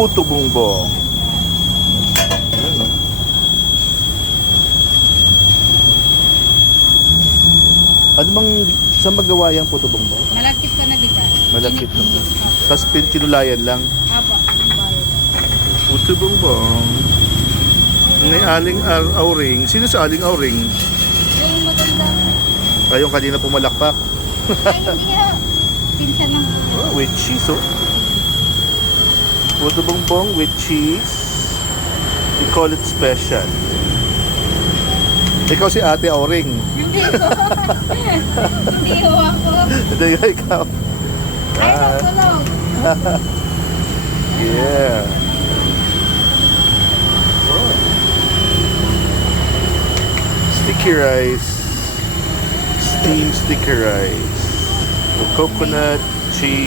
Puto Bumbong. Ano bang, saan magawa yung puto bumbong? Malagkit ko na dito. Malapit lang po. Tapos tinulayan lang. Apo, ang bayo. Puto bumbong. May aling auring. Sino sa aling auring? Yung maganda. Ay, yung kanina pumalakpak. Ay, hindi ha. Pinsan ng Oh, with cheese, oh. Puto bumbong with cheese. We call it special. Ikaw si Ate Auring. Hindi ko. Hindi ko ako. Hindi ka ikaw. Ay, nakulog. Yeah. Oh. Sticky rice. Steamed sticky rice. With coconut, cheese.